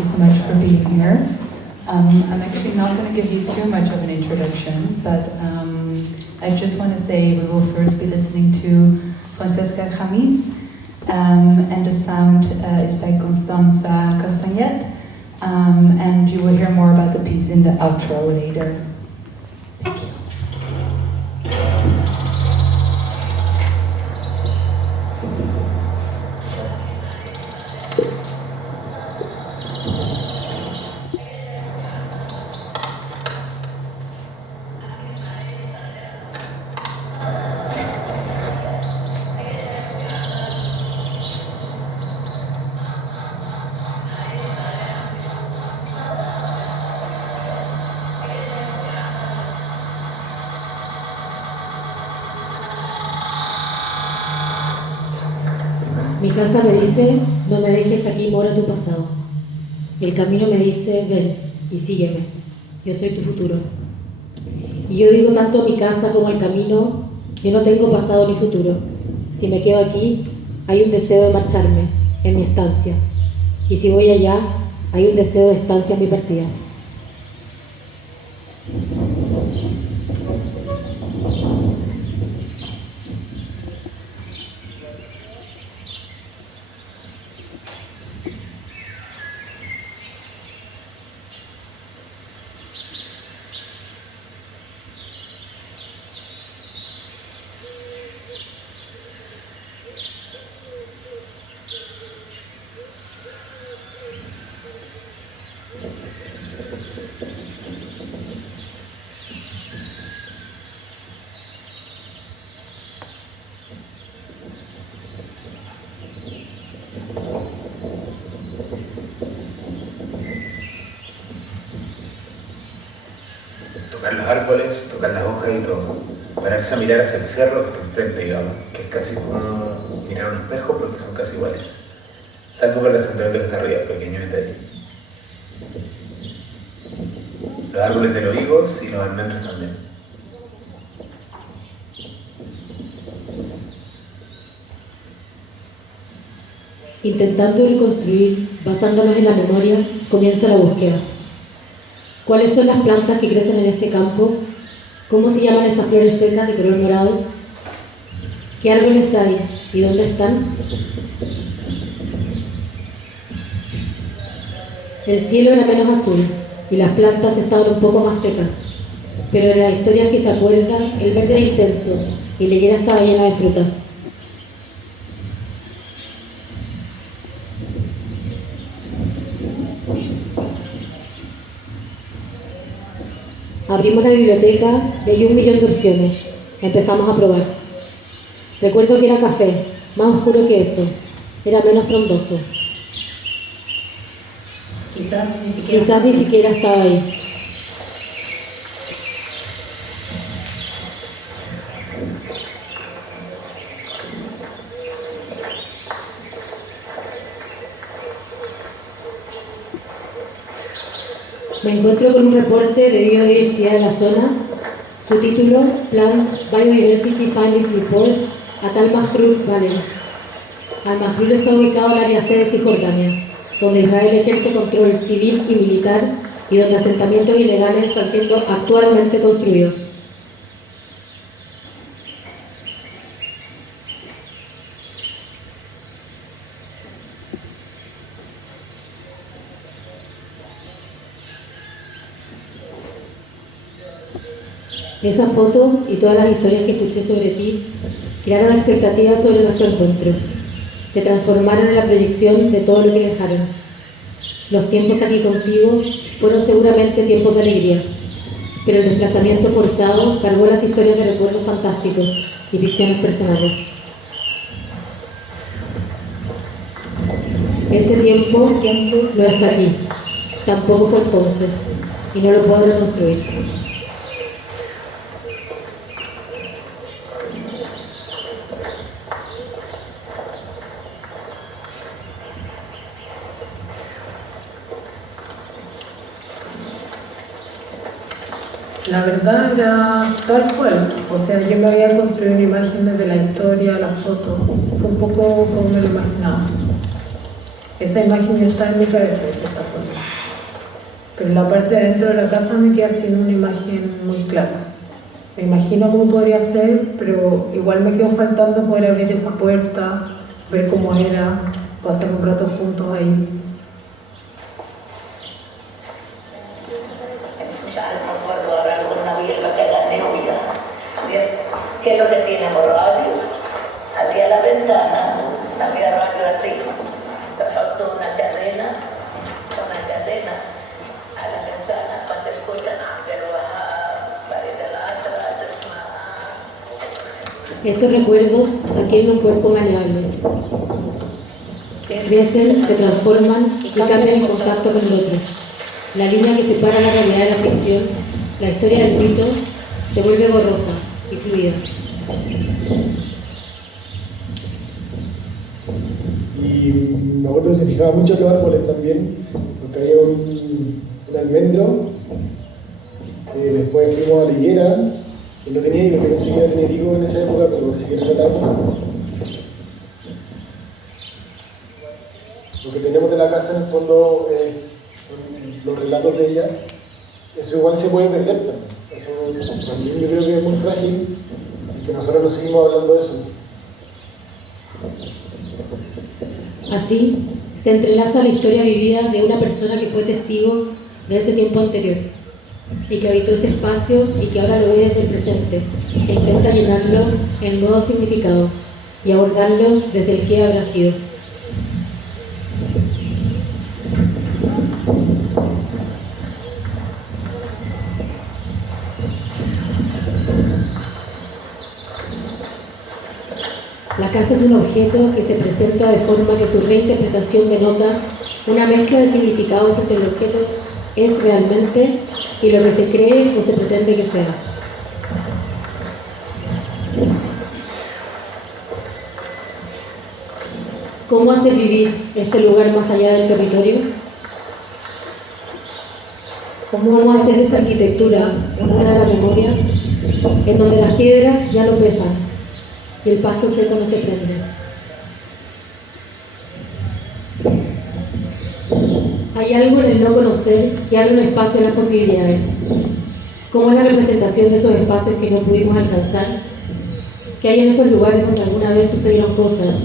you so much for being here. I'm actually not going to give you too much of an introduction, but I just want to say we will first be listening to Francisca Khamis, and the sound is by Constanza Castagnet, and you will hear more about the piece in the outro later. Thank you. Mi casa me dice, no me dejes aquí, mora tu pasado. El camino me dice, ven y sígueme, yo soy tu futuro. Y yo digo tanto a mi casa como al camino, yo no tengo pasado ni futuro. Si me quedo aquí, hay un deseo de marcharme en mi estancia. Y si voy allá, hay un deseo de estancia en mi partida. Tocar los árboles, tocar las hojas y todo. Pararse a mirar hacia el cerro que está enfrente, digamos, que es casi como mirar un espejo porque son casi iguales. Salvo por la central que está arriba, pequeño detalle. Los árboles de los higos y los almendros también. Intentando reconstruir, basándonos en la memoria, comienzo la búsqueda. ¿Cuáles son las plantas que crecen en este campo? ¿Cómo se llaman esas flores secas de color morado? ¿Qué árboles hay y dónde están? El cielo era menos azul y las plantas estaban un poco más secas, pero en las historias que se acuerdan, el verde era intenso y la higuera estaba llena de frutas. Abrimos la biblioteca y hay 1.000.000 de opciones. Empezamos a probar. Recuerdo que era café, más oscuro que eso. Era menos frondoso. Quizás ni siquiera estaba ahí. Me encuentro con un reporte de biodiversidad de la zona. Su título, Plant Biodiversity Findings Report, at Al-Mahrul Valley. Al-Mahrul está ubicado en el área C de Cisjordania, donde Israel ejerce control civil y militar y donde asentamientos ilegales están siendo actualmente construidos. Esa foto y todas las historias que escuché sobre ti crearon expectativas sobre nuestro encuentro. Te transformaron en la proyección de todo lo que dejaron. Los tiempos aquí contigo fueron seguramente tiempos de alegría, pero el desplazamiento forzado cargó las historias de recuerdos fantásticos y ficciones personales. Ese tiempo no está aquí, tampoco fue entonces, y no lo puedo reconstruir. La verdad era tal cual, o sea, yo me había construido una imagen desde la historia, la foto, fue un poco como me lo imaginaba. esa imagen ya está en mi cabeza de cierta forma. Pero la parte de adentro de la casa me queda sin una imagen muy clara. Me imagino cómo podría ser, pero igual me quedó faltando poder abrir esa puerta, ver cómo era, pasar un rato juntos ahí. Ya no puedo hablar con una vieja que era novia. ¿Qué es lo que tiene por radio? Había la ventana, había radio arriba. Faltó una cadena a la ventana cuando escuchan pero parece la otra. Estos recuerdos adquieren un cuerpo maleable. Crecen, se transforman y cambian en contacto con el otro. La línea que separa la realidad de la ficción, la historia del mito, se vuelve borrosa y fluida. Y me acuerdo que se fijaba mucho en los árboles también, porque había un almendro. Después fuimos a la higuera, y no tenía higos, yo pensé que iba a tener higos en esa época, pero parece que no era la época. Lo que tenemos de la casa en el fondo es los relatos de ella. Eso igual se puede perder también. Eso también yo creo que es muy frágil, así que nosotros no seguimos hablando de eso. Así, se entrelaza la historia vivida de una persona que fue testigo de ese tiempo anterior y que habitó ese espacio y que ahora lo ve desde el presente e intenta llenarlo en nuevo significado y abordarlo desde el que habrá sido. La casa es un objeto que se presenta de forma que su reinterpretación denota una mezcla de significados entre el objeto es realmente y lo que se cree o se pretende que sea. ¿Cómo hacer vivir este lugar más allá del territorio? ¿Cómo hacer esta arquitectura una de la memoria en donde las piedras ya no pesan y el pasto seco no se prende? Hay algo en el no conocer que abre un espacio a las posibilidades. ¿Cómo es la representación de esos espacios que no pudimos alcanzar? ¿Qué hay en esos lugares donde alguna vez sucedieron cosas,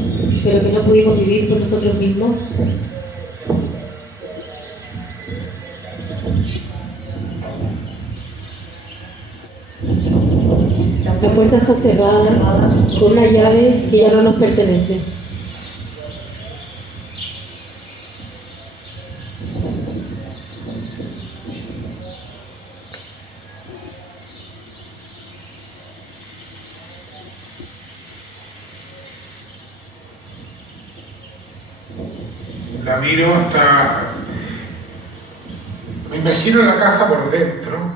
pero que no pudimos vivir por nosotros mismos? La puerta está cerrada con una llave que ya no nos pertenece. La miro hasta... Me imagino la casa por dentro.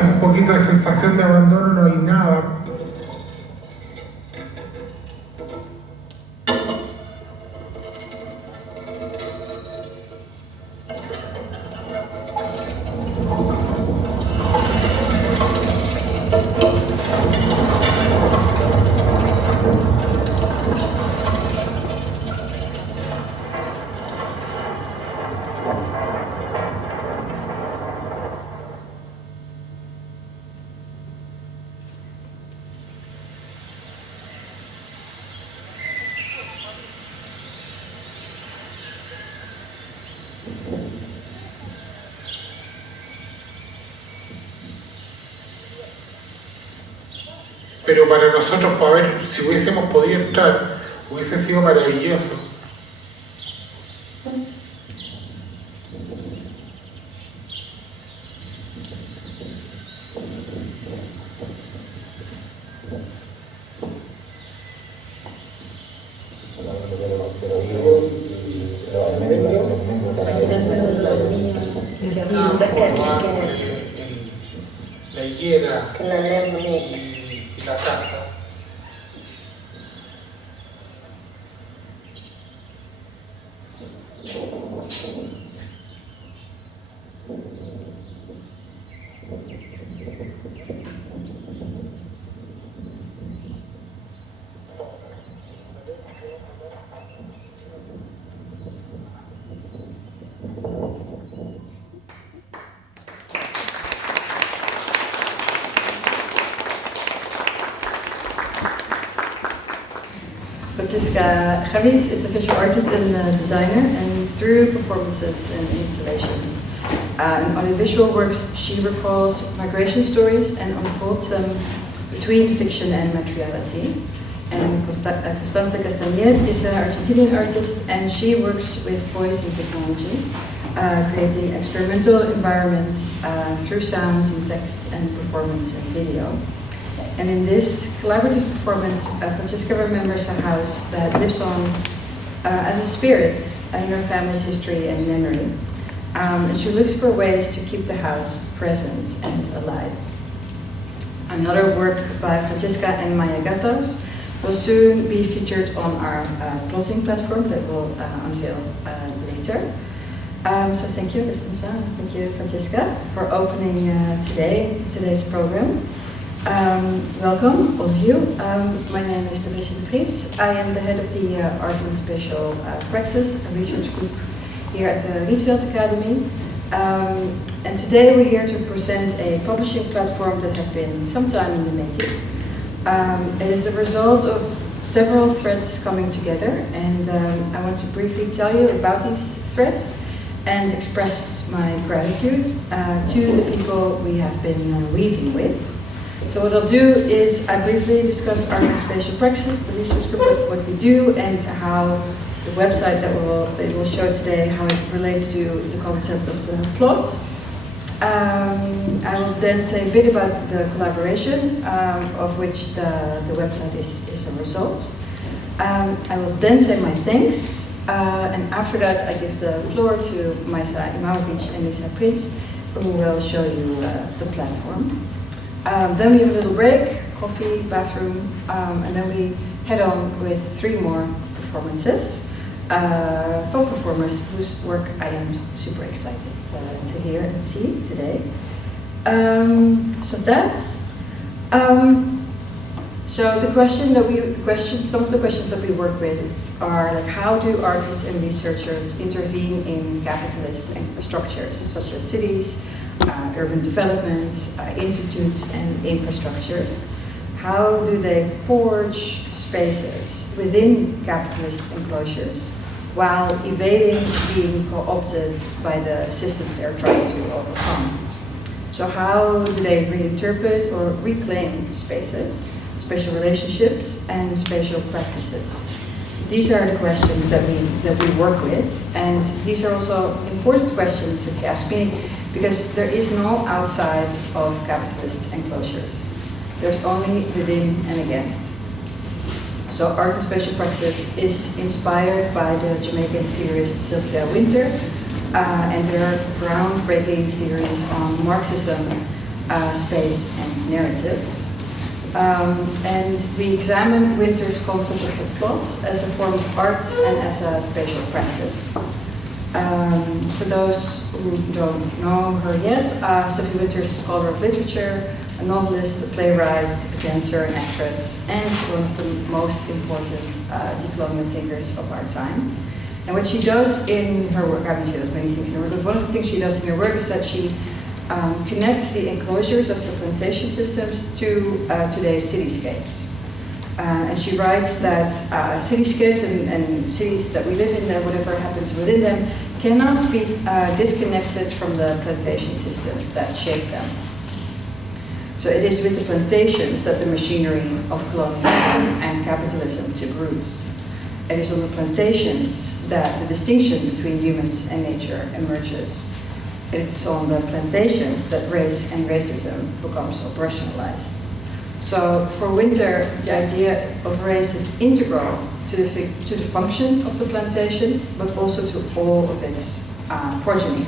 Un poquito de sensación de abandono, no hay nada. Pero para nosotros, para ver si hubiésemos podido entrar, hubiese sido maravilloso. abajo, la higuera Que la lea bonita. y la casa. Francisca Khamis is a visual artist and designer, and through performances and installations and audiovisual works, she recalls migration stories and unfolds them between fiction and materiality. And Constanza Castagnet is an Argentinian artist, and she works with voice and technology, creating experimental environments through sounds and text and performance and video. And in this collaborative performance, Francisca remembers a house that lives on as a spirit in her family's history and memory. And she looks for ways to keep the house present and alive. Another work by Francisca and Maya Gatos will soon be featured on our plotting platform that we'll unveil later. So thank you, Constanza, thank you, Francisca, for opening today's program. Welcome, all of you. My name is Patricia de Vries. I am the head of the Art Spatial Praxis, a research group here at the Rietveld Academie. And today we're here to present a publishing platform that has been some time in the making. It is the result of several threads coming together, and I want to briefly tell you about these threads and express my gratitude to the people we have been weaving with. So what I'll do is I briefly discuss Art Spatial Praxis, the research group, what we do, and how the website that we'll show today, how it relates to the concept of the plot. I will then say a bit about the collaboration, of which the website is a result. I will then say my thanks, and after that I give the floor to Maisa Imamović Liza Prins, who will show you the platform. Then we have a little break, coffee, bathroom, and then we head on with 3 more performances. Folk performers whose work I am super excited to hear and see today. So the some of the questions that we work with are like, how do artists and researchers intervene in capitalist structures such as cities, urban development, institutes and infrastructures? How do they forge spaces within capitalist enclosures while evading being co-opted by the systems they're trying to overcome? So how do they reinterpret or reclaim spaces, spatial relationships and spatial practices? These are the questions that we work with, and these are also important questions, if you ask me, because there is no outside of capitalist enclosures. There's only within and against. So Art and Spatial Praxis is inspired by the Jamaican theorist Sylvia Wynter and her groundbreaking theories on Marxism, space and narrative. And we examine Wynter's concept of the plot as a form of art and as a spatial praxis. For those who don't know her yet, Sylvia Wynter is a scholar of literature, a novelist, a playwright, a dancer, an actress, and one of the most important decolonial thinkers of our time. And what she does in her work, I mean, she does many things in her work, but one of the things she does in her work is that she connects the enclosures of the plantation systems to today's cityscapes. And she writes that cityscapes and cities that we live in, and whatever happens within them, cannot be disconnected from the plantation systems that shape them. So it is with the plantations that the machinery of colonialism and capitalism took roots. It is on the plantations that the distinction between humans and nature emerges. It's on the plantations that race and racism becomes operationalized. So for Wynter, the idea of race is integral to the function of the plantation, but also to all of its progeny.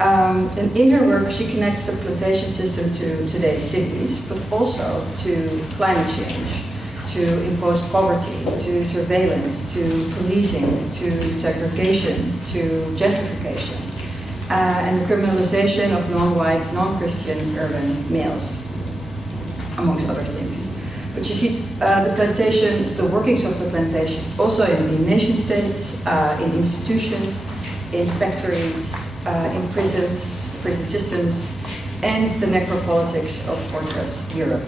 And in her work, she connects the plantation system to today's cities, but also to climate change, to imposed poverty, to surveillance, to policing, to segregation, to gentrification, and the criminalization of non-white, non-Christian urban males, amongst other things. But she sees the plantation, the workings of the plantations also in nation states, in institutions, in factories, in prisons, prison systems, and the necropolitics of fortress Europe.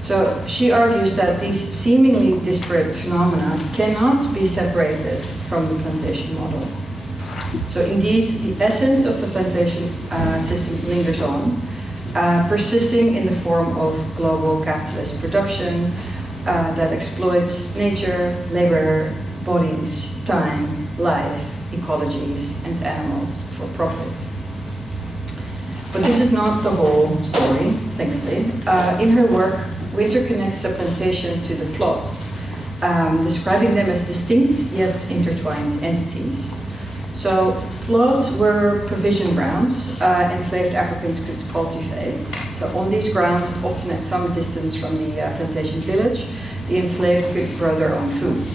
So she argues that these seemingly disparate phenomena cannot be separated from the plantation model. So indeed, the essence of the plantation system lingers on, persisting in the form of global capitalist production that exploits nature, labor, bodies, time, life, ecologies, and animals for profit. But this is not the whole story, thankfully. In her work, Wynter connects the plantation to the plots, describing them as distinct yet intertwined entities. So plots were provision grounds enslaved Africans could cultivate. So on these grounds, often at some distance from the plantation village, the enslaved could grow their own food.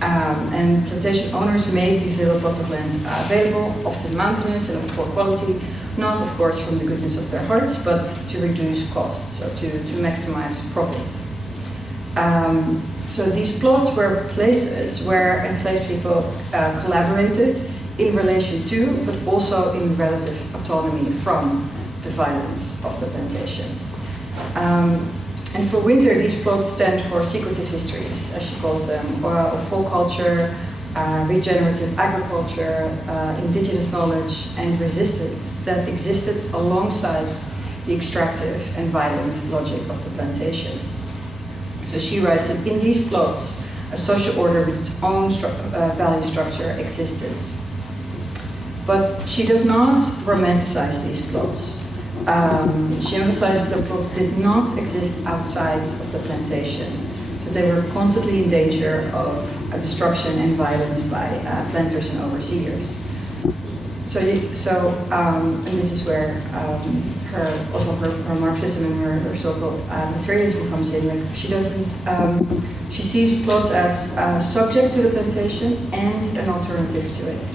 And plantation owners made these little plots of land available, often mountainous and of poor quality, not of course from the goodness of their hearts, but to reduce costs, so to maximize profits. So these plots were places where enslaved people collaborated in relation to, but also in relative autonomy from the violence of the plantation. And for Wynter, these plots stand for secretive histories, as she calls them, of folk culture, regenerative agriculture, indigenous knowledge, and resistance that existed alongside the extractive and violent logic of the plantation. So she writes that in these plots, a social order with its own value structure existed. But she does not romanticize these plots. She emphasizes that plots did not exist outside of the plantation. So they were constantly in danger of destruction and violence by planters and overseers. And this is where her Marxism and her so-called materialism comes in. Like she sees plots as subject to the plantation and an alternative to it.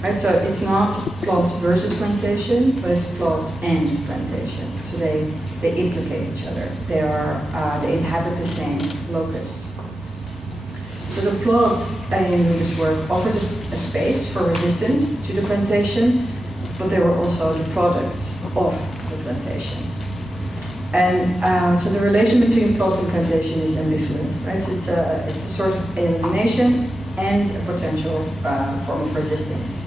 Right, so it's not plot versus plantation, but it's plot and plantation. So they implicate each other. They inhabit the same locus. So the plots in this work offered a space for resistance to the plantation, but they were also the products of the plantation. And so the relation between plot and plantation is ambivalent, right? So it's a sort of alienation and a potential form of resistance.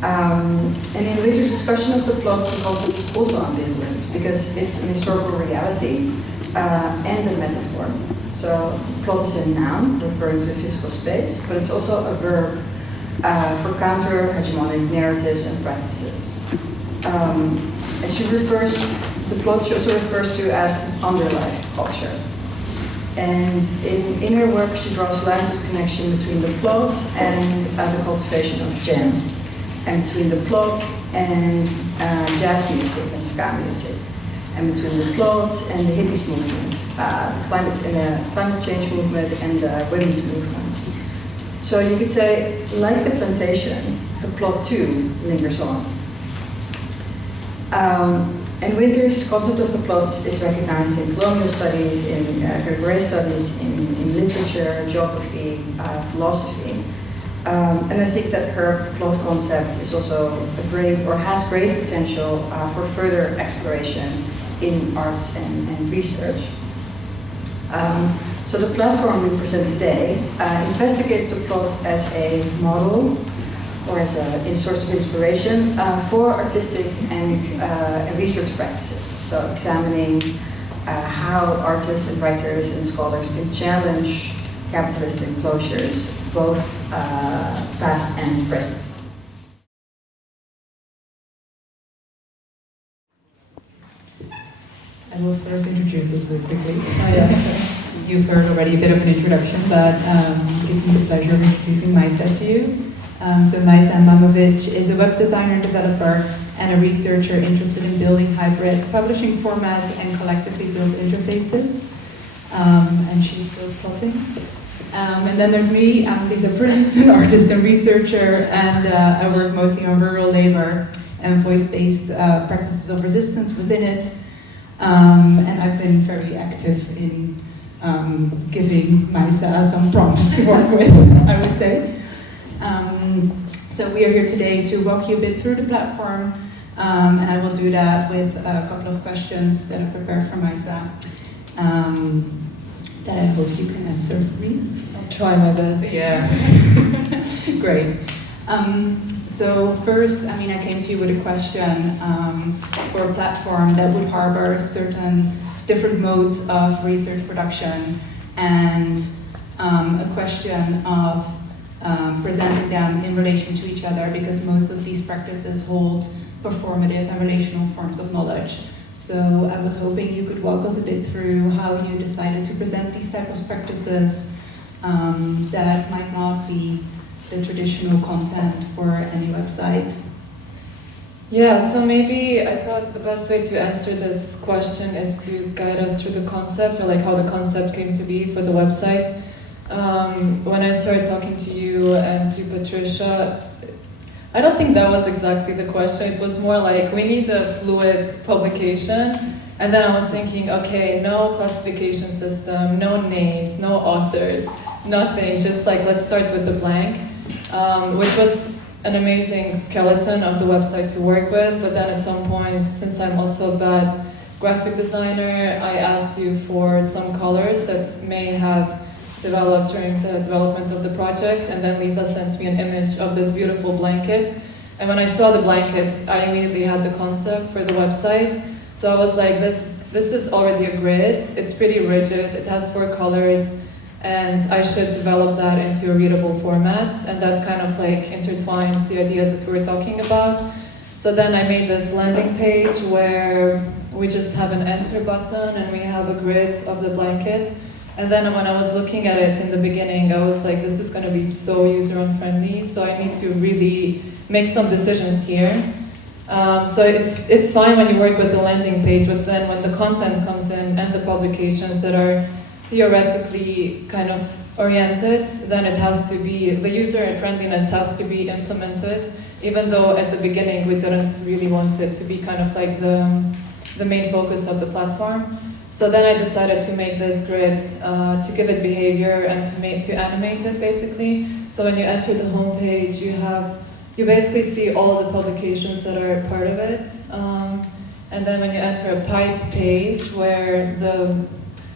And in Wynter's discussion of the plot, the concept is also ambivalent because it's an historical reality and a metaphor. So plot is a noun referring to a physical space, but it's also a verb for counter-hegemonic narratives and practices. And the plot she also refers to as underlife culture. And in her work, she draws lines of connection between the plot and the cultivation of jam, and between the plot and jazz music and ska music, and between the plot and the hippies movements, the climate change movement and the women's movement. So you could say, like the plantation, the plot too lingers on. And Wynter's concept of the plot is recognized in colonial studies, in Gerrit studies, in literature, geography, philosophy. And I think that her plot concept is also has great potential for further exploration in arts and research. So the platform we present today investigates the plot as a model or as a source of inspiration for artistic and research practices. So examining how artists and writers and scholars can challenge capitalist enclosures, both past and present. I will first introduce this very quickly. You've heard already a bit of an introduction, but give me the pleasure of introducing Maisa to you. So Maisa Imamović is a web designer and developer and a researcher interested in building hybrid publishing formats and collectively built interfaces. And she's built plotting. And then there's me, I'm Liza Prins, an artist and researcher, and I work mostly on rural labor and voice-based practices of resistance within it. And I've been very active in giving Maisa some prompts to work with, I would say. So we are here today to walk you a bit through the platform, and I will do that with a couple of questions that I prepared for Maisa that I hope you can answer for me. I'll try my best. Yeah, great. So first, I came to you with a question for a platform that would harbor certain different modes of research production and a question of presenting them in relation to each other, because most of these practices hold performative and relational forms of knowledge. So I was hoping you could walk us a bit through how you decided to present these types of practices that might not be the traditional content for any website. Yeah, so maybe I thought the best way to answer this question is to guide us through the concept, or like how the concept came to be for the website. When I started talking to you and to Patricia, I don't think that was exactly the question. It was more like, we need a fluid publication. And then I was thinking, okay, no classification system, no names, no authors, nothing. Just like, let's start with the blank, which was an amazing skeleton of the website to work with. But then at some point, since I'm also a bad graphic designer, I asked you for some colors that may have developed during the development of the project, and then Lisa sent me an image of this beautiful blanket. And when I saw the blanket, I immediately had the concept for the website. So I was like, this is already a grid, it's pretty rigid, it has 4 colors, and I should develop that into a readable format, and that kind of like intertwines the ideas that we were talking about. So then I made this landing page where we just have an enter button and we have a grid of the blanket. And then when I was looking at it in the beginning, I was like, this is going to be so user-unfriendly, so I need to really make some decisions here. So it's fine when you work with the landing page, but then when the content comes in and the publications that are theoretically kind of oriented, then it has to be, the user-friendliness has to be implemented, even though at the beginning we didn't really want it to be kind of like the main focus of the platform. So then I decided to make this grid, to give it behavior and to animate it basically. So when you enter the homepage, you basically see all the publications that are part of it. And then when you enter a pipe page where the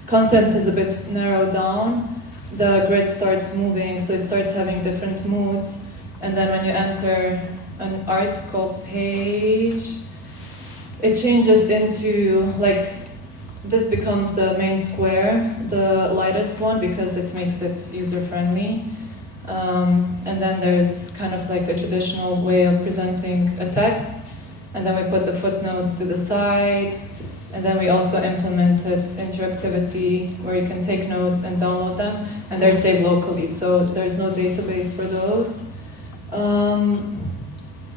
content is a bit narrowed down, the grid starts moving, so it starts having different moods. And then when you enter an article page, it changes into like, this becomes the main square, the lightest one, because it makes it user-friendly. And then there's kind of like a traditional way of presenting a text. And then we put the footnotes to the side. And then we also implemented interactivity where you can take notes and download them. And they're saved locally, so there's no database for those.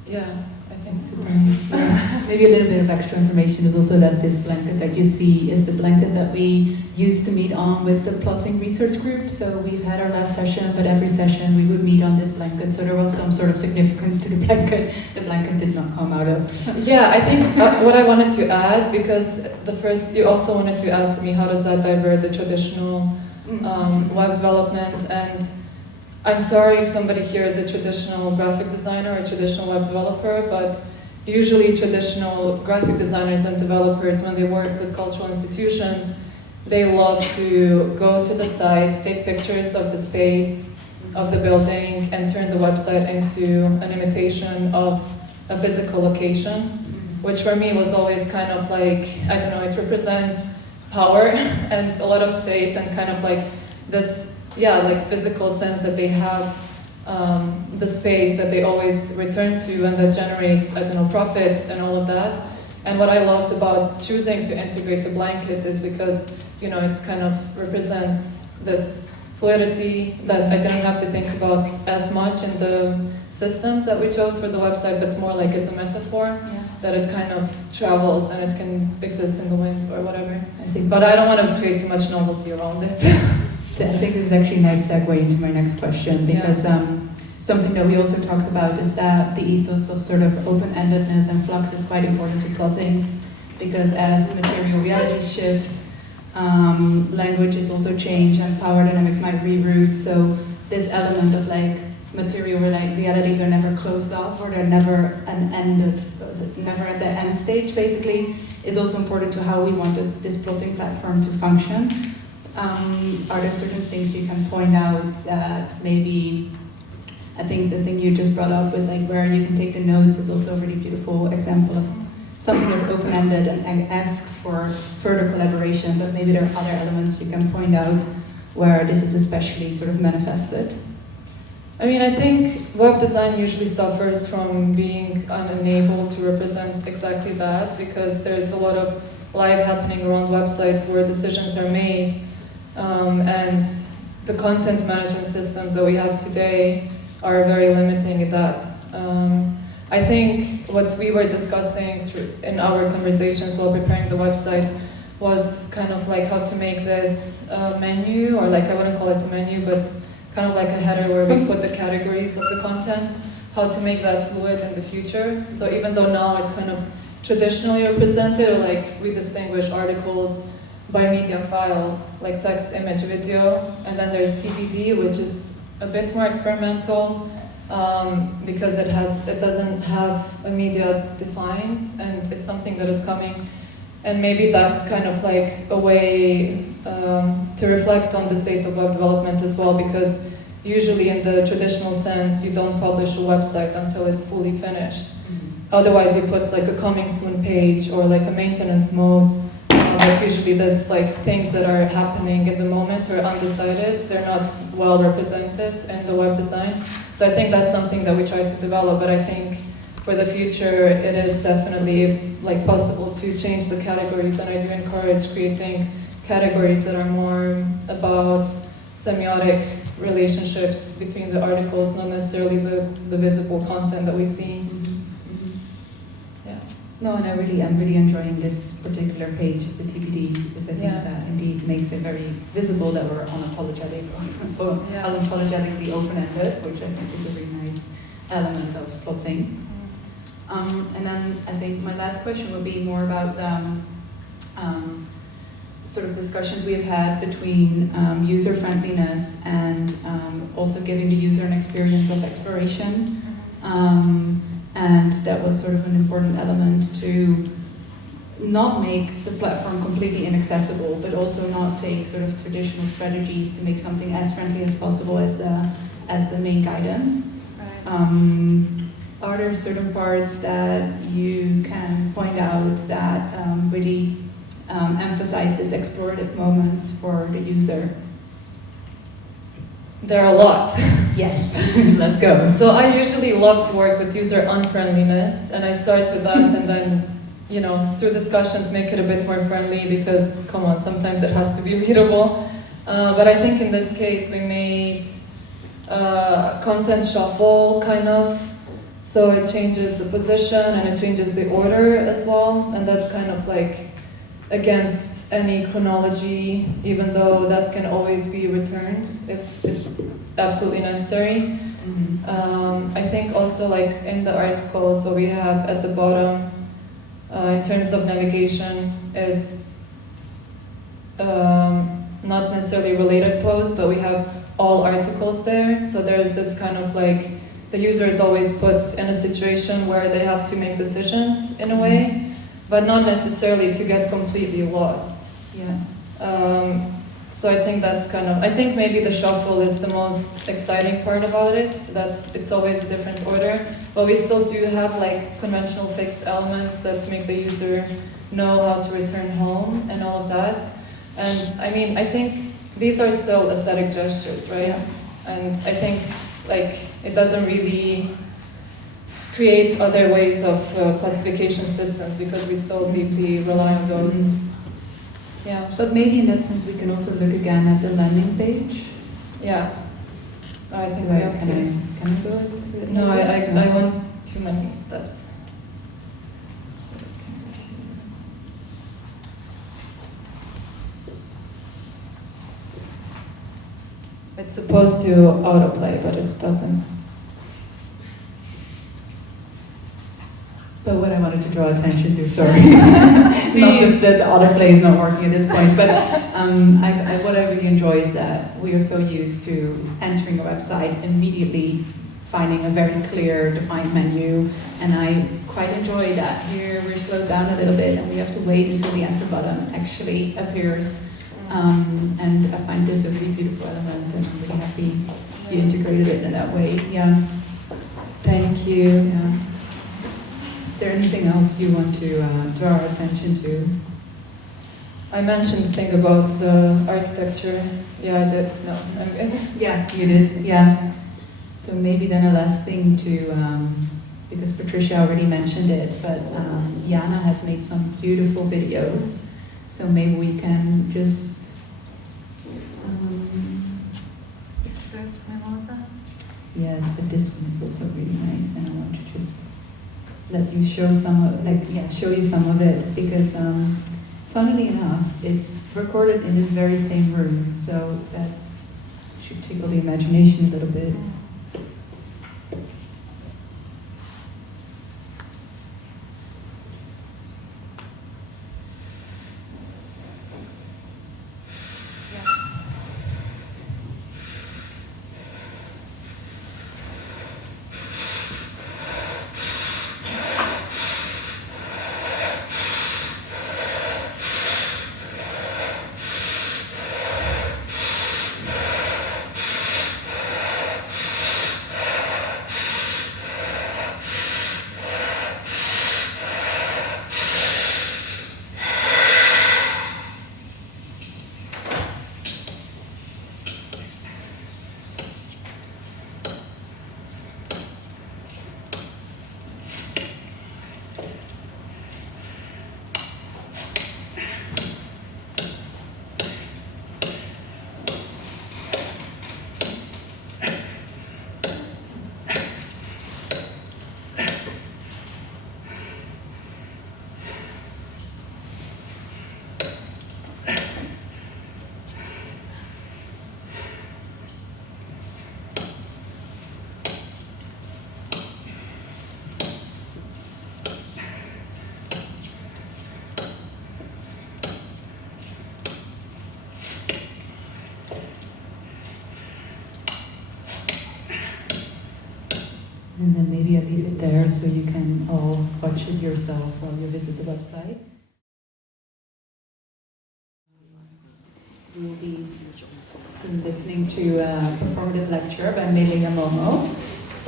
Yeah. I think Super nice. Yeah. Maybe a little bit of extra information is also that this blanket that you see is the blanket that we used to meet on with the plotting research group. So we've had our last session, but every session we would meet on this blanket. So there was some sort of significance to the blanket. The blanket did not come out of. Yeah, I think what I wanted to add, because you also wanted to ask me how does that divert the traditional web development, and I'm sorry if somebody here is a traditional graphic designer or a traditional web developer, but usually traditional graphic designers and developers, when they work with cultural institutions, they love to go to the site, take pictures of the space, of the building, and turn the website into an imitation of a physical location, which for me was always kind of like, I don't know, it represents power and a lot of state and kind of like this, yeah, like physical sense that they have the space that they always return to and that generates, I don't know, profits and all of that. And what I loved about choosing to integrate the blanket is because, you know, it kind of represents this fluidity that I didn't have to think about as much in the systems that we chose for the website, but more like as a metaphor, that it kind of travels and it can exist in the wind or whatever. But I don't want to create too much novelty around it. I think this is actually a nice segue into my next question, because something that we also talked about is that the ethos of sort of open-endedness and flux is quite important to plotting, because as material realities shift, languages also change and power dynamics might reroute. So this element of like material realities are never closed off, or they're never never at the end stage basically, is also important to how we wanted this plotting platform to function. Are there certain things you can point out that maybe, I think the thing you just brought up with like where you can take the notes is also a really beautiful example of something that's open-ended and asks for further collaboration, but maybe there are other elements you can point out where this is especially sort of manifested. I mean, I think web design usually suffers from being unable to represent exactly that, because there's a lot of life happening around websites where decisions are made, and the content management systems that we have today are very limiting at that. I think what we were discussing in our conversations while preparing the website was kind of like how to make this menu, or like I wouldn't call it a menu, but kind of like a header where we put the categories of the content, how to make that fluid in the future. So even though now it's kind of traditionally represented, or like we distinguish articles by media files, like text, image, video, and then there's TBD, which is a bit more experimental, because it doesn't have a media defined, and it's something that is coming. And maybe that's kind of like a way to reflect on the state of web development as well, because usually in the traditional sense, you don't publish a website until it's fully finished. Otherwise, you put like a coming soon page or like a maintenance mode. But usually there's like things that are happening in the moment or undecided. They're not well represented in the web design. So I think that's something that we try to develop, but I think for the future it is definitely like possible to change the categories, and I do encourage creating categories that are more about semiotic relationships between the articles, not necessarily the visible content that we see. No, and I'm really enjoying this particular page of the TBD, because I think that indeed makes it very visible that we're unapologetic or unapologetically open-ended, which I think is a really nice element of plotting. And then I think my last question would be more about the sort of discussions we've had between user-friendliness and also giving the user an experience of exploration. And that was sort of an important element to not make the platform completely inaccessible, but also not take sort of traditional strategies to make something as friendly as possible as the main guidance. Right. Are there certain parts that you can point out that really emphasize this explorative moments for the user? There are a lot. Yes, let's go. So I usually love to work with user unfriendliness, and I start with that, and then, you know, through discussions make it a bit more friendly, because, come on, sometimes it has to be readable. But I think in this case we made content shuffle, kind of. So it changes the position and it changes the order as well, and that's kind of like against any chronology, even though that can always be returned if it's absolutely necessary. I think also like in the articles, what we have at the bottom in terms of navigation is not necessarily related posts, but we have all articles there. So there's this kind of like, the user is always put in a situation where they have to make decisions in a way, but not necessarily to get completely lost. Yeah. So I think that's kind of, I think maybe the shuffle is the most exciting part about it, that it's always a different order, but we still do have like conventional fixed elements that make the user know how to return home and all of that. And I mean, I think these are still aesthetic gestures, right? Yeah. And I think like it doesn't really create other ways of classification systems, because we still deeply rely on those. Yeah. But maybe in that sense we can also look again at the landing page, Yeah. I think we have to. Can I go through it? No, like this? I want too many steps. So, it's supposed to autoplay, but it doesn't. But what I wanted to draw attention to, sorry, not that the autoplay is not working at this point, but what I really enjoy is that we are so used to entering a website, immediately finding a very clear, defined menu, and I quite enjoy that. Here we're slowed down a little bit and we have to wait until the enter button actually appears. And I find this a really beautiful element, and I'm really happy you integrated it in that way. Yeah. Thank you. Yeah. Is there anything else you want to draw our attention to? I mentioned the thing about the architecture. Yeah, I did. No, I'm good. Yeah, you did. Yeah. So maybe then a last thing to, because Patricia already mentioned it, but Yana has made some beautiful videos. So maybe we can just. There's Mimosa. Yes, but this one is also really nice, and I want to just let you show some of, show you some of it, because funnily enough, it's recorded in this very same room, so that should tickle the imagination a little bit. And then maybe I leave it there so you can all watch it yourself while you visit the website. We will be soon listening to a performative lecture by meLê Yamomo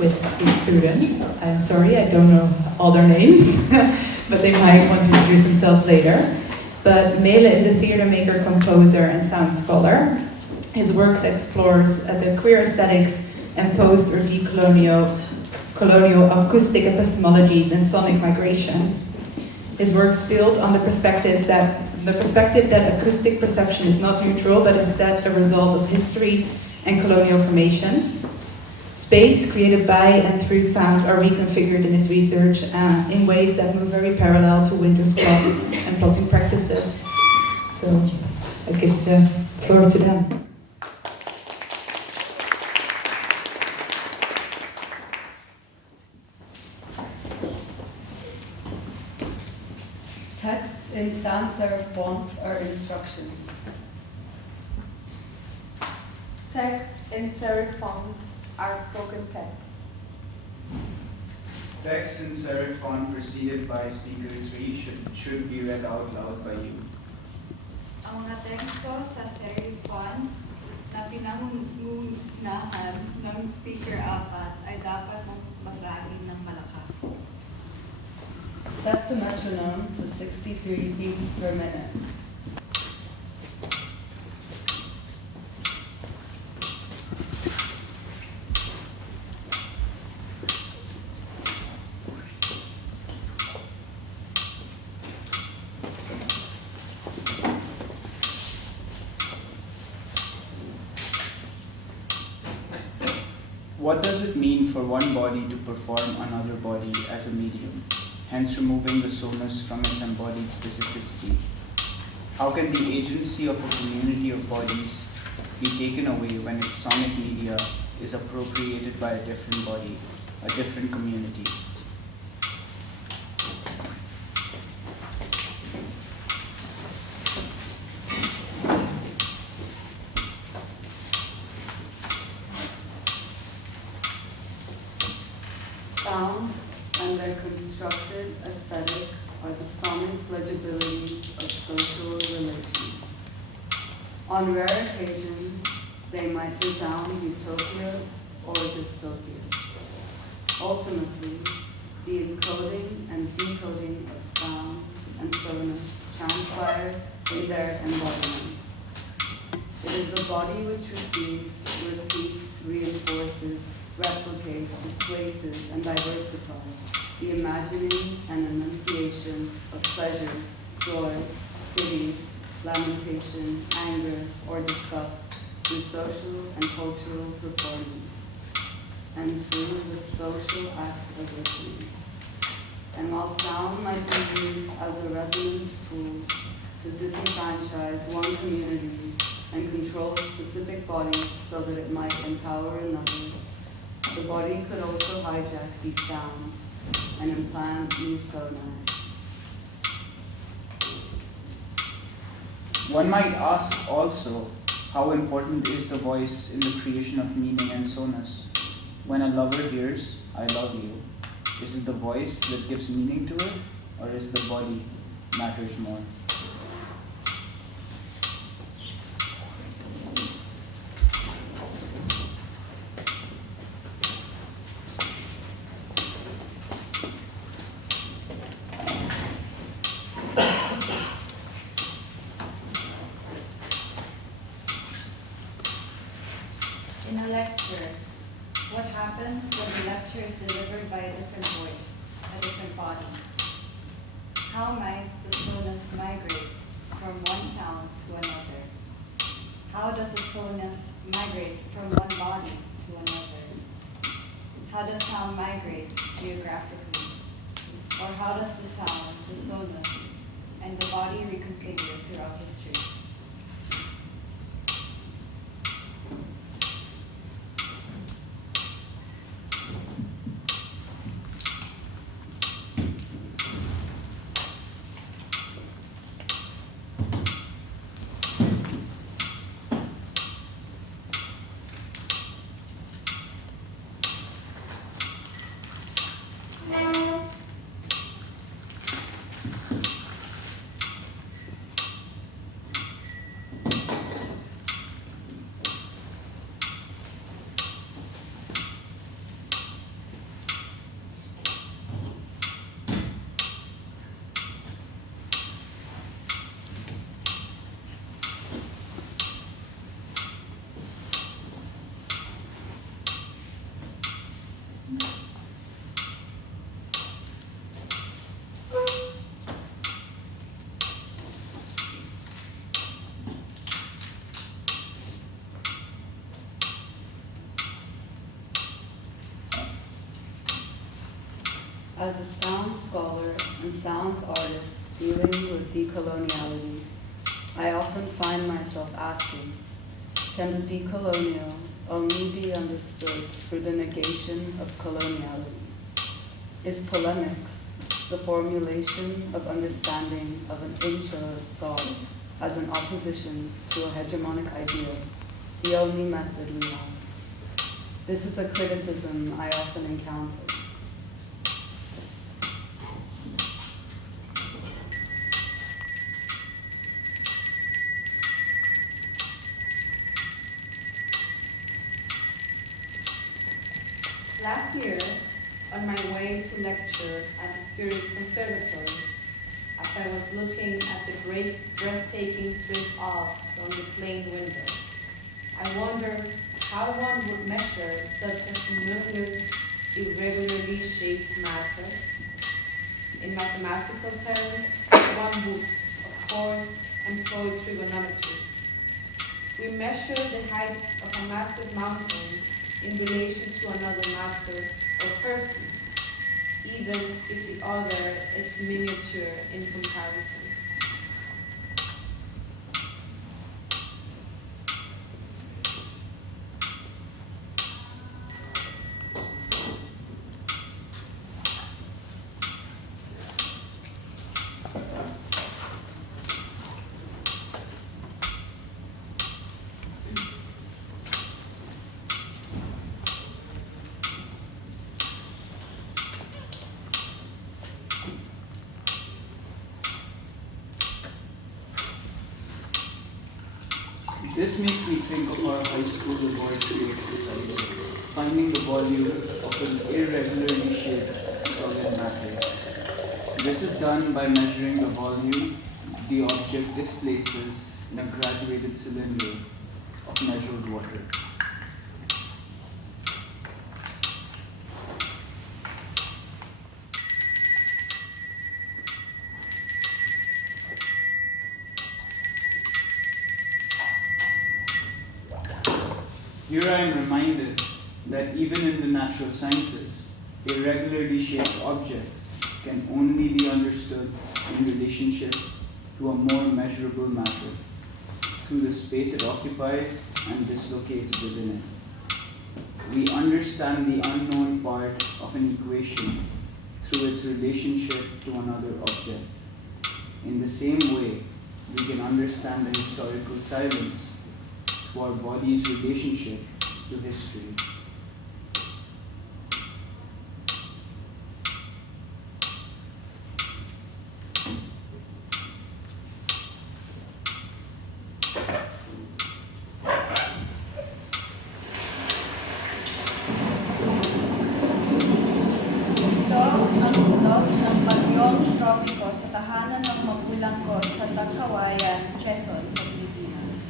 with his students. I'm sorry, I don't know all their names, but they might want to introduce themselves later. But meLê is a theater maker, composer, and sound scholar. His works explores the queer aesthetics and post or decolonial acoustic epistemologies and sonic migration. His works build on the perspective that acoustic perception is not neutral, but instead a result of history and colonial formation. Space created by and through sound are reconfigured in his research in ways that move very parallel to Wynter's plot and plotting practices. So I give the floor to them. Texts in sans serif font are instructions. Texts in serif font are spoken texts. Text in serif font preceded by speaker 3 should be read out loud by you. Ang mga teksto sa serif font na pinangungunahan ng speaker 4 ay dapat mong basahin ng malakas. Set the metronome to 63 beats per minute. What does it mean for one body to perform another body as a medium, hence removing the sonus from its embodied specificity? How can the agency of a community of bodies be taken away when its sonic media is appropriated by a different body, a different community? Sounds and their constructed aesthetic are the sonic legibilities of social relations. On rare occasions, they might resound utopias or dystopias. Ultimately, the encoding and decoding of sound and sonus transpire in their embodiment. It is the body which receives, repeats, reinforces, replicates, displaces, and diversifies the imagining and enunciation of pleasure, joy, pity, lamentation, anger, or disgust through social and cultural performance, and through the social act of listening. And while sound might be used as a resonance tool to disenfranchise one community and control a specific body so that it might empower another, the body could also hijack these sounds and implant new soni. One might ask also, how important is the voice in the creation of meaning and sonus? When a lover hears, "I love you," is it the voice that gives meaning to it, or is the body matters more? In a lecture, what happens when the lecture is delivered by a different voice, a different body? How might the sonus migrate from one sound to another? How does the sonus migrate from one body to another? How does sound migrate geographically? Or how does the sound, the sonus, and the body reconfigure throughout history? As a sound scholar and sound artist dealing with decoloniality, I often find myself asking, can the decolonial only be understood through the negation of coloniality? Is polemics, the formulation of understanding of an intra-thought as an opposition to a hegemonic ideal, the only method we have? This is a criticism I often encounter. Last year, on my way to lecture at the Student Conservatory, as I was looking at the great breathtaking Swiss Alps from the plane window, I wondered how one would measure such a humongous, irregularly shaped matter. In mathematical terms, one would, of course, employ trigonometry. We measure the height of a massive mountain in relation to another matter or person, even if the other is miniature in comparison. This makes me think of our high school laboratory exercise, finding the volume of an irregularly shaped solid matter. This is done by measuring the volume the object displaces in a graduated cylinder of measured water. Here I am reminded that even in the natural sciences, irregularly shaped objects can only be understood in relationship to a more measurable matter, through the space it occupies and dislocates within it. We understand the unknown part of an equation through its relationship to another object. In the same way, we can understand the historical silence to our body's relationship to history. Ito ang tunog ng bagyong tropiko sa tahanan ng magulang ko sa Tagkawayan, Quezon, sa Pilipinas.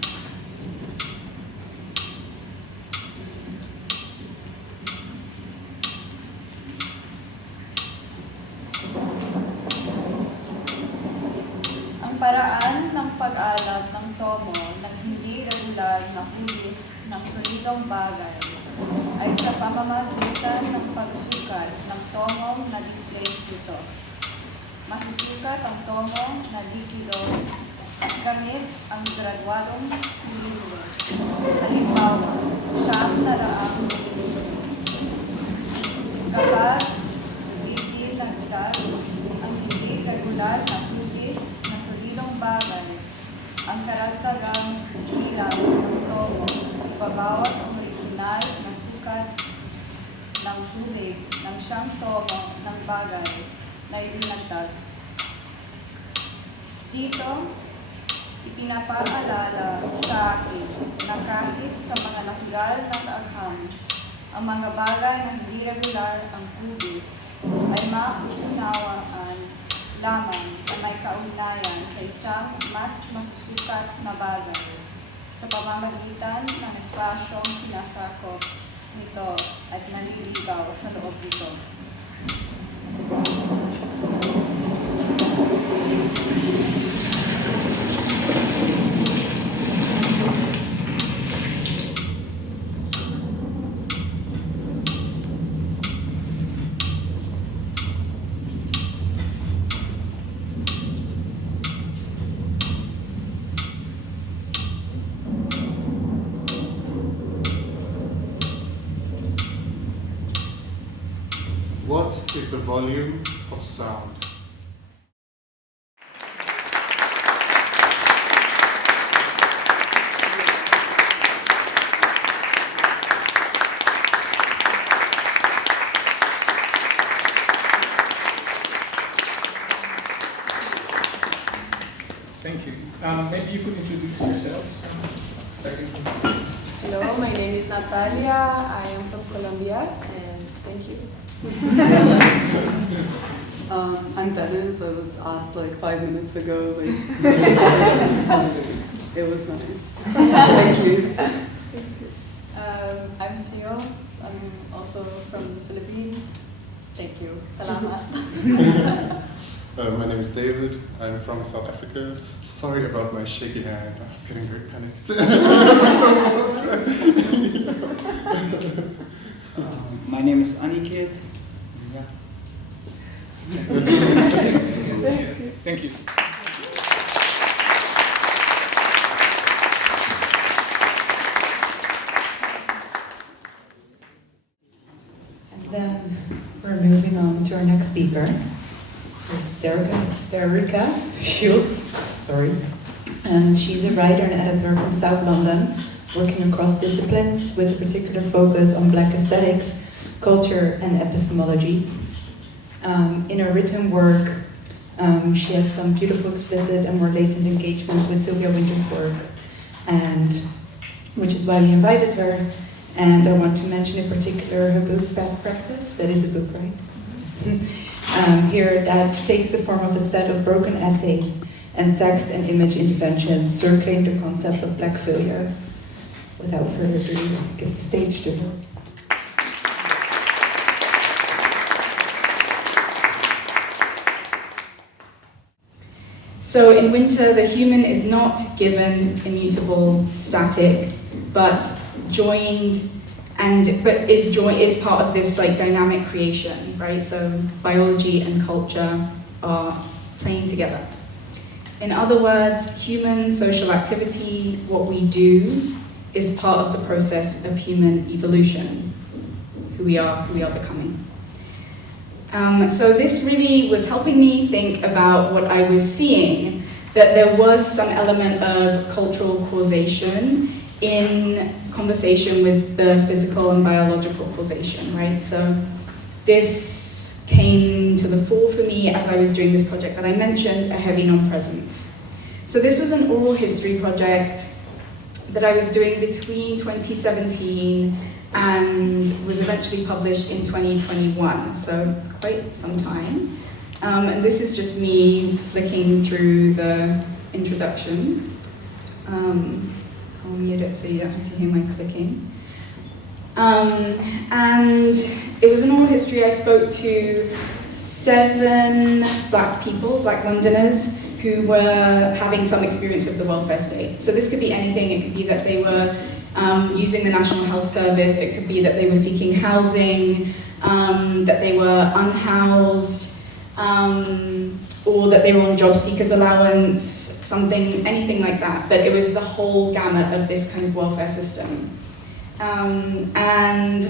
Ang paraan ng pag-alat ng tomo ng hindi regular na hugis ng solidong bagay ay sa pamamagitan ng pagsukat ng tomong na displace nito. Masusukat ang tomong na likido gamit ang graduadong silindro. Halimbawa, 700 mililitro. Kapag itinagdag ang hindi regular na hugis na solidong bagay, ang karagdagang bilang ng tomo ibabawas ang original na sukat ng tubig ng siyang tomo ng bagay na idinagdag. Dito, ipinapaalala sa akin na kahit sa mga natural na kaagham, ang mga bagay na hindi regular ang hugis ay mauunawaan lamang na may kaugnayan sa isang mas masusukat na bagay sa pamamagitan ng espasyong sinasakop nito at naliligaw sa loob nito. What is the volume of sound? Thank you. Maybe you could introduce yourselves. Starting from Hello, my name is Natalia. I am from Colombia, and thank you. I'm Dennis. I was asked like 5 minutes ago. But it was nice. Thank you. I'm Sio. I'm also from the Philippines. Thank you. Salamat. My name is David. I'm from South Africa. Sorry about my shaky hand. I was getting very panicked. My name is Aniket. Yeah. Thank you. Then we're moving on to our next speaker. It's Derica Shields, and she's a writer and editor from South London, working across disciplines with a particular focus on Black aesthetics, culture, and epistemologies. In her written work, she has some beautiful explicit and more latent engagement with Sylvia Wynter's work, and which is why we invited her. And I want to mention in particular her book, Bad Practice. That is a book, right? Here, that takes the form of a set of broken essays and text and image interventions circling the concept of Black failure. Without further ado, I'll give the stage to her. So in Wynter, the human is not given immutable, static, but joined but is part of this like dynamic creation, right? So biology and culture are playing together. In other words, human social activity, what we do, is part of the process of human evolution, who we are becoming. So this really was helping me think about what I was seeing, that there was some element of cultural causation in conversation with the physical and biological causation, right? So this came to the fore for me as I was doing this project that I mentioned, A Heavy Non-Presence. So this was an oral history project that I was doing between 2017 and was eventually published in 2021, so quite some time. And this is just me flicking through the introduction. I'll mute it so you don't have to hear my clicking. And it was an oral history. I spoke to 7 Black people, Black Londoners, who were having some experience of the welfare state. So this could be anything. It could be that they were using the National Health Service. It could be that they were seeking housing, that they were unhoused, or that they were on job seekers allowance, anything like that. But it was the whole gamut of this kind of welfare system. And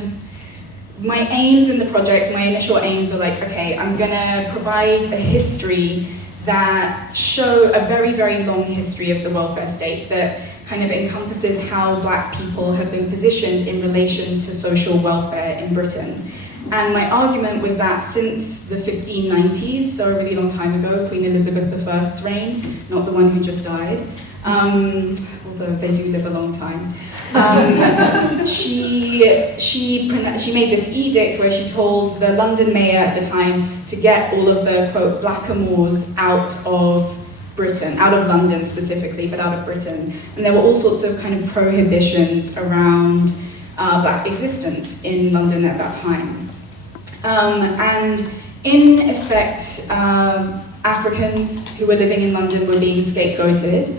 my aims in the project, my initial aims were like, okay, I'm gonna provide a history that show a very, very long history of the welfare state that kind of encompasses how Black people have been positioned in relation to social welfare in Britain. And my argument was that since the 1590s, so a really long time ago, Queen Elizabeth I's reign, not the one who just died, although they do live a long time, she made this edict where she told the London mayor at the time to get all of the, quote, blackamoors out of Britain, out of London specifically, but out of Britain. And there were all sorts of kind of prohibitions around Black existence in London at that time. And in effect, Africans who were living in London were being scapegoated.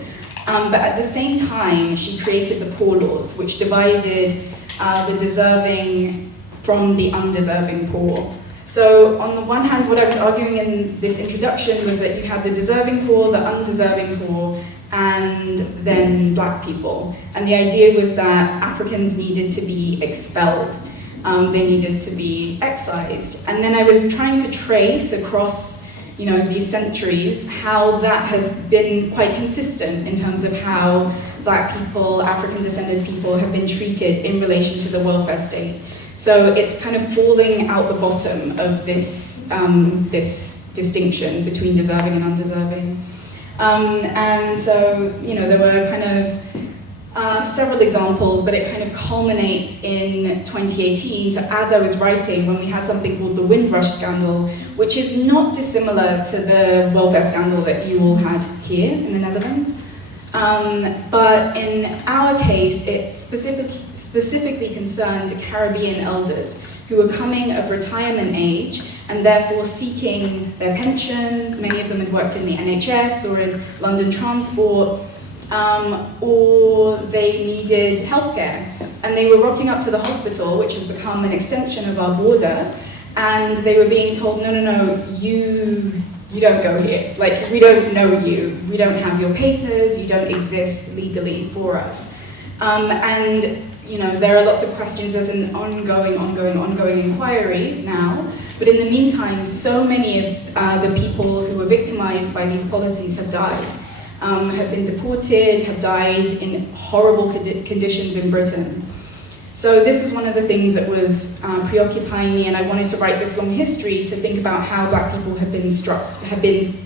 But at the same time, she created the Poor Laws, which divided the deserving from the undeserving poor. So on the one hand, what I was arguing in this introduction was that you had the deserving poor, the undeserving poor, and then Black people. And the idea was that Africans needed to be expelled. They needed to be excised. And then I was trying to trace across these centuries how that has been quite consistent in terms of how Black people, African descended people have been treated in relation to the welfare state. So it's kind of falling out the bottom of this, this distinction between deserving and undeserving. And so, there were kind of several examples, but it kind of culminates in 2018. So as I was writing, when we had something called the Windrush scandal, which is not dissimilar to the welfare scandal that you all had here in the Netherlands. But in our case, it specifically concerned Caribbean elders who were coming of retirement age and therefore seeking their pension. Many of them had worked in the NHS or in London transport, or they needed healthcare. And they were rocking up to the hospital, which has become an extension of our border, and they were being told, no, you don't go here. Like, we don't know you. We don't have your papers. You don't exist legally for us. And there are lots of questions. There's an ongoing inquiry now. But in the meantime, so many of the people who were victimized by these policies have died, have been deported, have died in horrible conditions in Britain. So this was one of the things that was preoccupying me, and I wanted to write this long history to think about how Black people have been